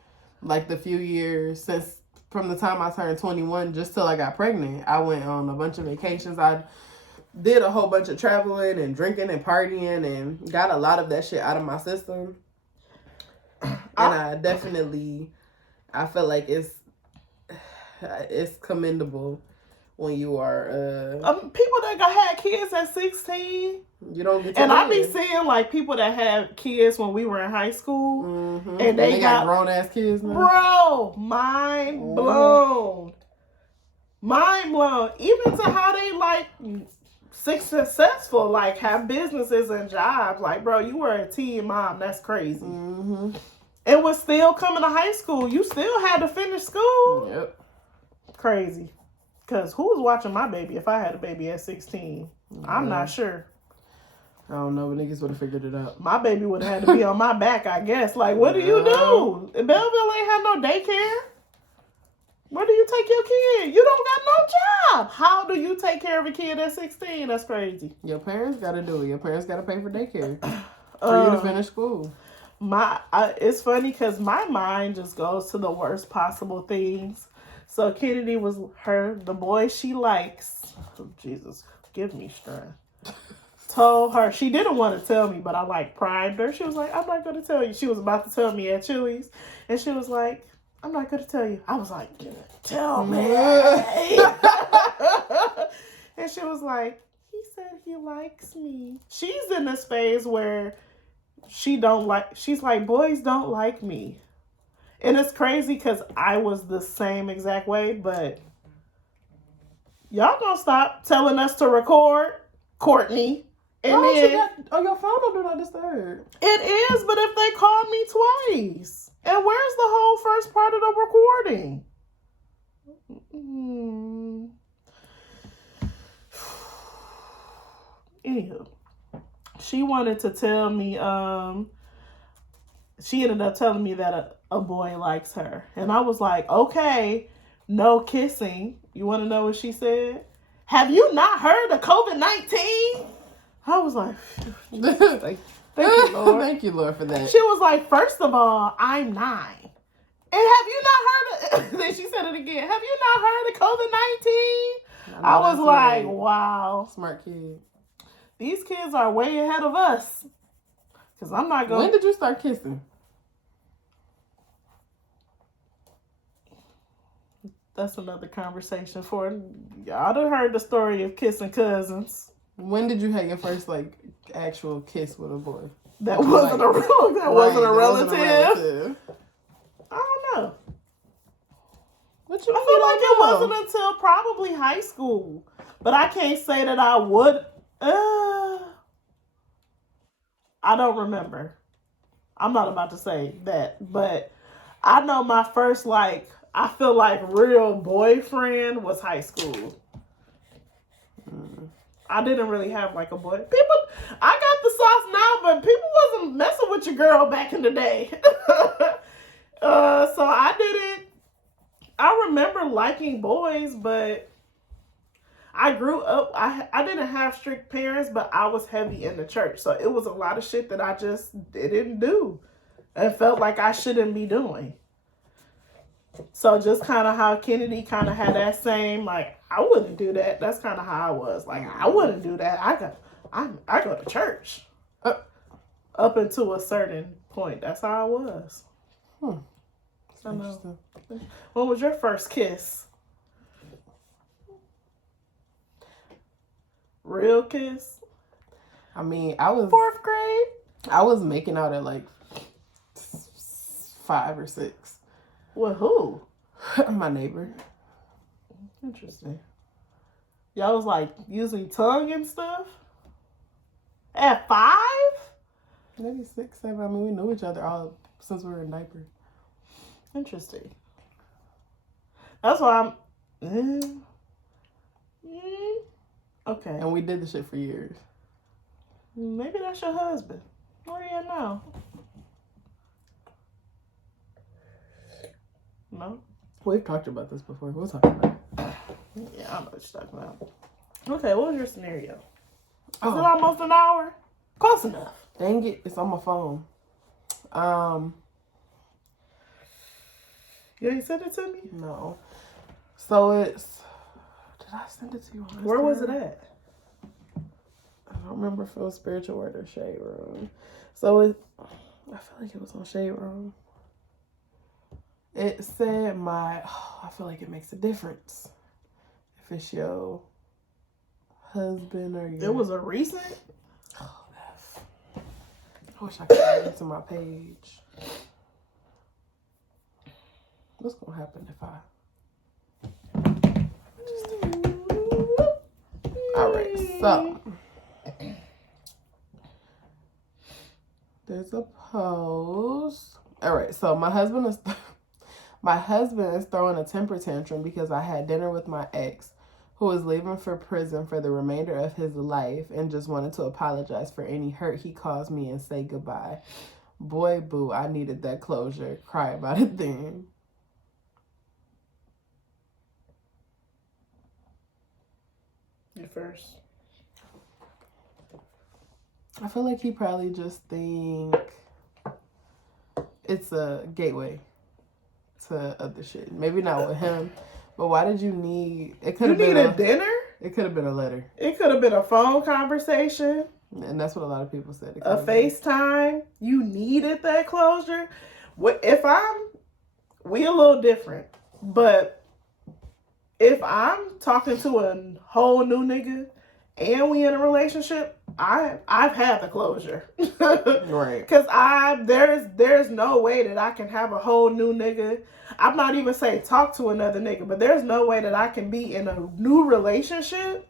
like the few years since from the time I turned 21 just till I got pregnant. I went on a bunch of vacations. I did a whole bunch of traveling and drinking and partying and got a lot of that shit out of my system. And I feel like it's commendable when you are people that had kids at 16. You don't get to and live. I be seeing like people that had kids when we were in high school, mm-hmm. and they got grown ass kids now. Bro, mind blown. Even to how they like successful, like have businesses and jobs. Like, bro, you were a teen mom. That's crazy. Mm-hmm. And was still coming to high school. You still had to finish school. Yep. Crazy. Because who was watching my baby if I had a baby at 16? I'm not sure. I don't know, but niggas would have figured it out. My baby would have had to be on my back, I guess. Like, what do you do? Belleville ain't had no daycare. Where do you take your kid? You don't got no job. How do you take care of a kid at 16? That's crazy. Your parents got to do it. Your parents got to pay for daycare for you to finish school. It's funny because my mind just goes to the worst possible things. So Kennedy was the boy she likes. Oh, Jesus, give me strength. Told her, she didn't want to tell me, but I like primed her. She was like, I'm not going to tell you. She was about to tell me at Chili's. And she was like, I'm not going to tell you. I was like, tell me. And she was like, he said he likes me. She's in this phase where she's like, boys don't like me. And it's crazy because I was the same exact way, but y'all gonna stop telling us to record, Courtney. And then, your phone don't do not disturb. It is, but if they call me twice, and where's the whole first part of the recording? Anywho, she wanted to tell me, she ended up telling me that a boy likes her. And I was like, okay, no kissing. You want to know what she said? Have you not heard of COVID-19? I was like, thank you, Lord. Thank you, Lord, for that. She was like, first of all, I'm 9. And have you not heard of, then she said it again, have you not heard of COVID-19? I was like, wow. Smart kid. These kids are way ahead of us. Because I'm not going. When did you start kissing? That's another conversation for y'all. Done heard the story of kissing cousins. When did you have your first actual kiss with a boy? That wasn't a relative. I don't know. What you mean? I feel like it wasn't until probably high school. But I can't say that I would. I don't remember. I'm not about to say that. But I know my first, I feel like real boyfriend was high school. I didn't really have a boy. I got the sauce now, but people wasn't messing with your girl back in the day. So I remember liking boys, but I grew up, I didn't have strict parents, but I was heavy in the church. So it was a lot of shit that I just didn't do and felt like I shouldn't be doing. So just kind of how Kennedy kind of had that same, like, I wouldn't do that. That's kind of how I was. Like, I wouldn't do that. I go to church. Up until a certain point. That's how I was. I know. When was your first kiss? Real kiss? I mean, I was 4th grade? I was making out at like 5 or 6. With who? My neighbor. Interesting. Y'all was like using tongue and stuff? At 5? Maybe 6, 7. I mean, we knew each other all since we were in diaper. Interesting. That's why I'm... Okay. And we did the shit for years. Maybe that's your husband. What do you know? No? We've talked about this before. We'll talk about it. Yeah, I know what you're talking about. Okay, what was your scenario? Is it Oh, almost an hour? Close enough. dang it. It's on my phone. You ain't sent it to me? No. So it's... Did I send it to you on Instagram? Where was it at? I don't remember if it was Spiritual Word or Shade Room. So it... I feel like it was on Shade Room. It said I feel like it makes a difference if it's your husband or your... It was a recent? Oh, I wish I could get into my page. What's gonna happen if I... Alright, so there's a post. Alright, so my husband is throwing a temper tantrum because I had dinner with my ex who is leaving for prison for the remainder of his life and just wanted to apologize for any hurt he caused me and say goodbye. Boy, boo, I needed that closure. Cry about it then. You first. I feel like he probably just think it's a gateway to other shit. Maybe not with him, but why did you need... It could You have been needed dinner? It could have been a letter. It could have been a phone conversation. And that's what a lot of people said. A FaceTime. You needed that closure. We a little different, but if I'm talking to a whole new nigga and we in a relationship, I've had the closure. Right. Cause there's no way that I can have a whole new nigga. I'm not even saying talk to another nigga, but there's no way that I can be in a new relationship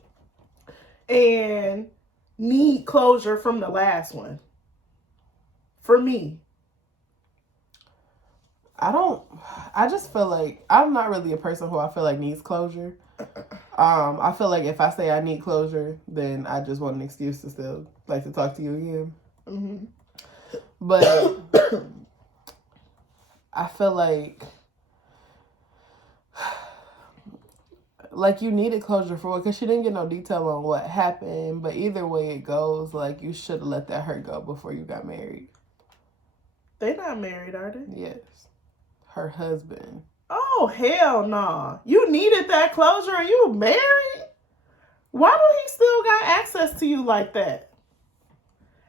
and need closure from the last one. For me. I just feel like I'm not really a person who I feel like needs closure. I feel like if I say I need closure, then I just want an excuse to still like to talk to you again. Mm-hmm. But I feel like you needed closure for it because she didn't get no detail on what happened. But either way it goes, like you should have let that hurt go before you got married. They not married, are they? Yes. Her husband. Oh, hell nah. You needed that closure and you married? Why do he still got access to you like that?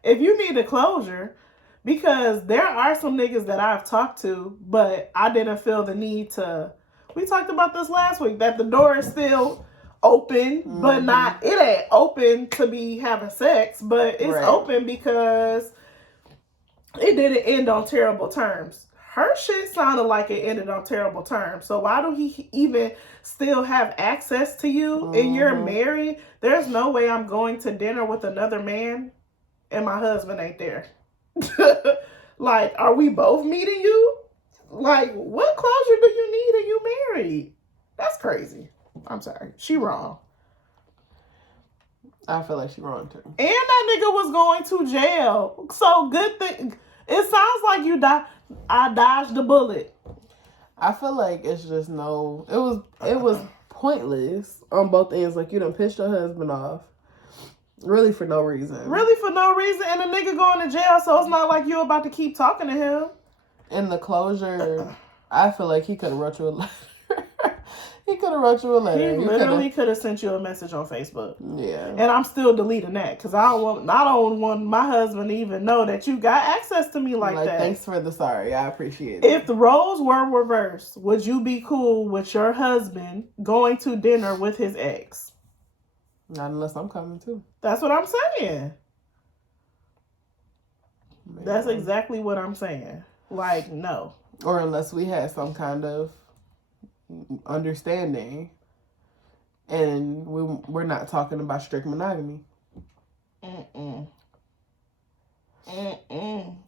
If you need a closure, because there are some niggas that I've talked to, but I didn't feel the need to... We talked about this last week, that the door is still open, but not... It ain't open to be having sex, but it's open because it didn't end on terrible terms. Her shit sounded like it ended on terrible terms. So why do he even still have access to you and you're married? There's no way I'm going to dinner with another man and my husband ain't there. Like, are we both meeting you? Like, what closure do you need and you married? That's crazy. I'm sorry. She wrong. I feel like she wrong too. And that nigga was going to jail. So good thing. It sounds like I dodged the bullet. I feel like it's just it was pointless on both ends. Like, you done pissed your husband off. Really for no reason. Really for no reason. And the nigga going to jail, so it's not like you about to keep talking to him. And the closure, I feel like he could have wrote you a letter. He could have wrote you a letter. He literally could have sent you a message on Facebook. Yeah. And I'm still deleting that because I don't want my husband to even know that you got access to me like that. Thanks for the sorry. I appreciate it. If the roles were reversed, would you be cool with your husband going to dinner with his ex? Not unless I'm coming too. That's what I'm saying. Man. That's exactly what I'm saying. Like, no. Or unless we had some kind of understanding and we're not talking about strict monogamy.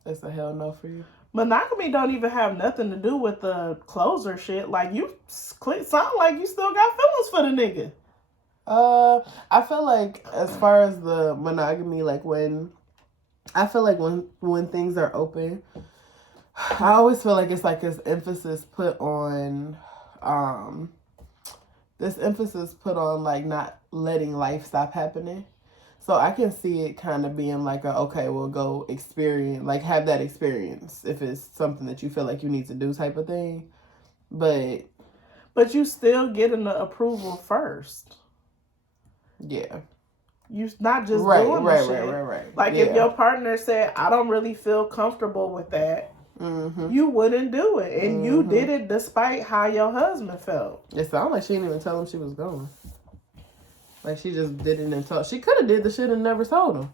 It's a hell no for you. Monogamy don't even have nothing to do with the closer shit. Like, you sound like you still got feelings for the nigga. I feel like as far as the monogamy, like when things are open, I always feel like it's like this emphasis put on like not letting life stop happening. So I can see it kind of being like okay, we'll go experience, like have that experience if it's something that you feel like you need to do type of thing. But you still getting the approval first. Yeah. You not just doing the shit. Right. Like if your partner said, I don't really feel comfortable with that, you wouldn't do it. And you did it despite how your husband felt. It sounded like she didn't even tell him she was going. Like she just didn't and told. She could have did the shit and never told him.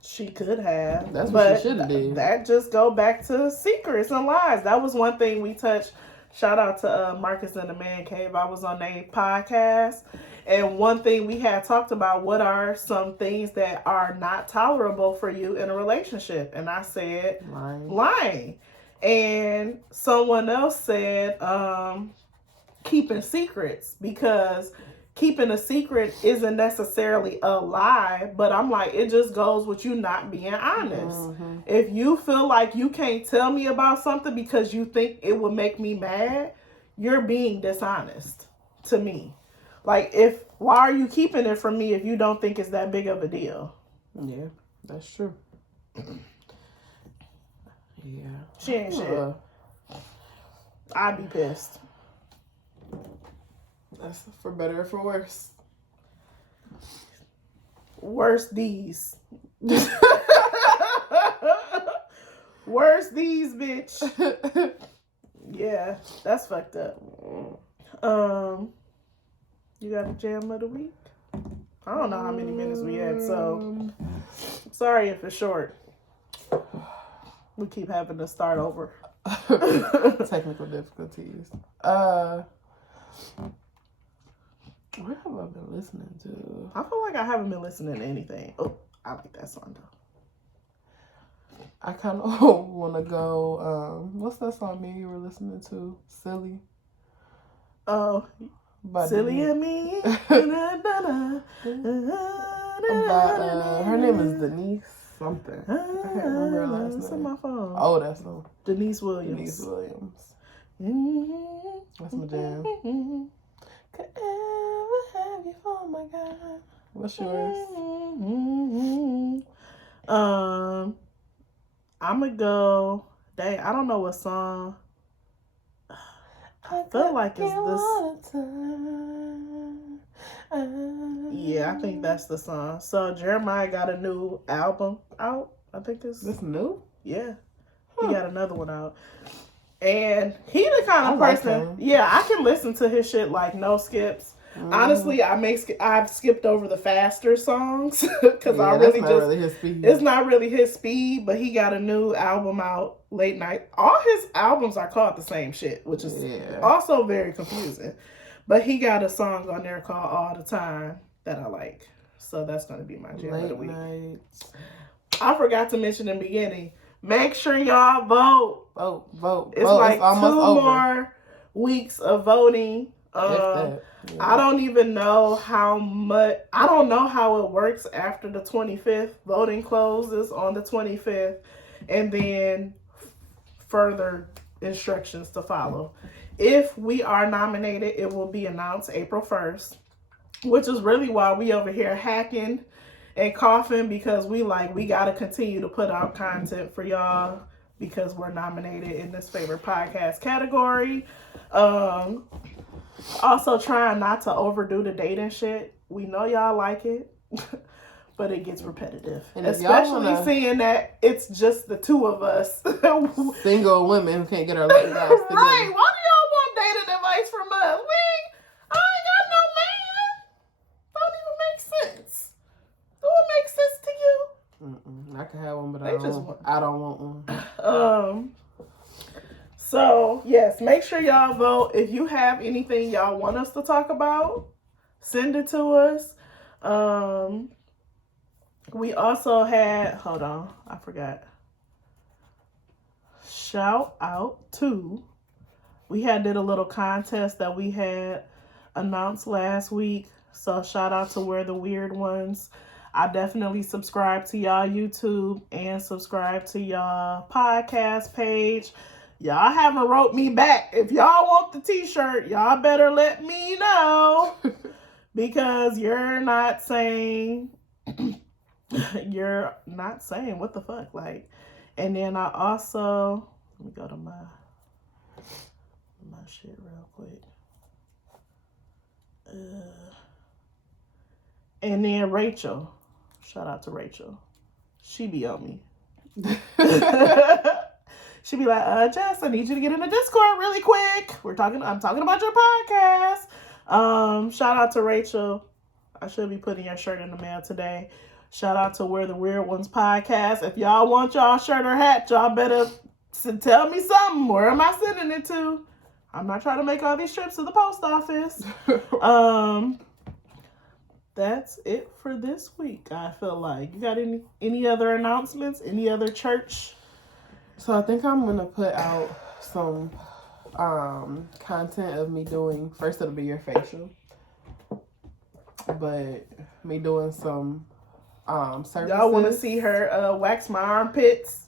She could have. That's what she should have did. That just go back to secrets and lies. That was one thing we touched. Shout out to Marcus and the Man Cave. I was on their podcast. And one thing we had talked about, what are some things that are not tolerable for you in a relationship? And I said, lying. And someone else said, keeping secrets, because keeping a secret isn't necessarily a lie, but I'm like, it just goes with you not being honest. If you feel like you can't tell me about something because you think it would make me mad, you're being dishonest to me. Like, why are you keeping it from me if you don't think it's that big of a deal? Yeah, that's true. Yeah. She ain't shit. I'd be pissed. That's for better or for worse. Worse these. Worse these, bitch. Yeah, that's fucked up. You got a jam of the week? I don't know how many minutes we had, so sorry if it's short. We keep having to start over. Technical difficulties. What have I been listening to? I feel like I haven't been listening to anything. Oh, I like that song though. I kind of want to go. What's that song me you were listening to? Silly. Oh, Silly and Me. Her name is Denise something. I can't remember her last name. It's on my phone. Oh, that's the Denise Williams. Denise Williams. That's my jam. Could ever have you? Oh my God. What's yours? I'ma go. Dang, I don't know what song. I feel like it's this. Yeah, I think that's the song. So Jeremiah got a new album out. I think it's this new. Yeah, he got another one out, and he the kind of person. Yeah, I can listen to his shit like no skips. Honestly, I've skipped over the faster songs because I really just really his speed. It's not really his speed, but he got a new album out, Late Night. All his albums are called the same shit, which is also very confusing. But he got a song on there called All the Time that I like, so that's gonna be my jam of the week. I forgot to mention in the beginning. Make sure y'all vote. Vote. It's like it's 2 more weeks of voting. I don't even know how much. I don't know how it works after the 25th. Voting closes on the 25th, and then further instructions to follow. If we are nominated, it will be announced April 1st, which is really why we over here hacking and coughing, because we got to continue to put out content for y'all because we're nominated in this favorite podcast category. Also trying not to overdo the dating shit. We know y'all like it, but it gets repetitive. And especially seeing that it's just the two of us. Single women who can't get our legs out together. Right. Why do y'all want dating advice from us? I ain't got no man. Don't even make sense. Do it make sense to you? I can have one, but I don't want one. So, yes, make sure y'all vote. If you have anything y'all want us to talk about, send it to us. We also had, hold on, I forgot. Shout out to, we did a little contest that we had announced last week. So shout out to We're the Weird Ones. I definitely subscribe to y'all YouTube and subscribe to y'all podcast page. Y'all haven't wrote me back. If y'all want the t-shirt, y'all better let me know. Because you're not saying what the fuck, like. And then I also, let me go to my shit real quick. And then Rachel, shout out to Rachel. She be on me. She be like, Jess, I need you to get in the Discord really quick. I'm talking about your podcast. Shout out to Rachel. I should be putting your shirt in the mail today. Shout out to We're the Weird Ones podcast. If y'all want y'all shirt or hat, y'all better tell me something. Where am I sending it to? I'm not trying to make all these trips to the post office. That's it for this week, I feel like. You got any other announcements? Any other church? So I think I'm going to put out some content of me doing, first it'll be your facial, but me doing some services. Y'all want to see her wax my armpits?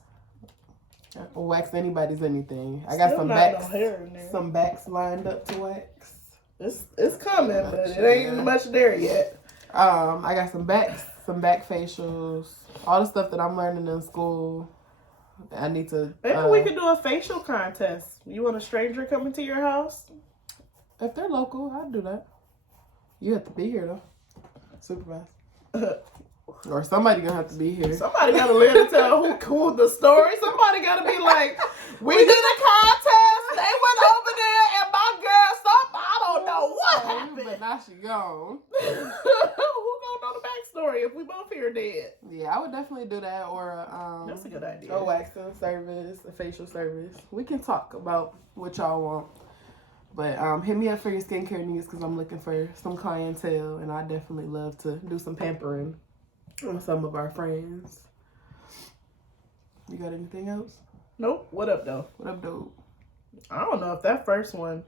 Wax anybody's anything. I got some backs lined up to wax. It's coming, but it ain't much there yet. I got some back facials, all the stuff that I'm learning in school. I need to. Maybe we could do a facial contest. You want a stranger coming to your house? If they're local, I'd do that. You have to be here though, supervise. Or somebody gonna have to be here. Somebody gotta live to tell who the story. Somebody gotta be like, we did a contest. They went over there and my girl stopped. I don't know what happened. But now she gone. Who gonna know the backstory if we both here dead? Yeah, I would definitely do that. Or that's a good idea. A waxing service, a facial service. We can talk about what y'all want. But hit me up for your skincare needs because I'm looking for some clientele, and I definitely love to do some pampering on some of our friends. You got anything else? Nope. What up, though? What up, dude? I don't know if that first one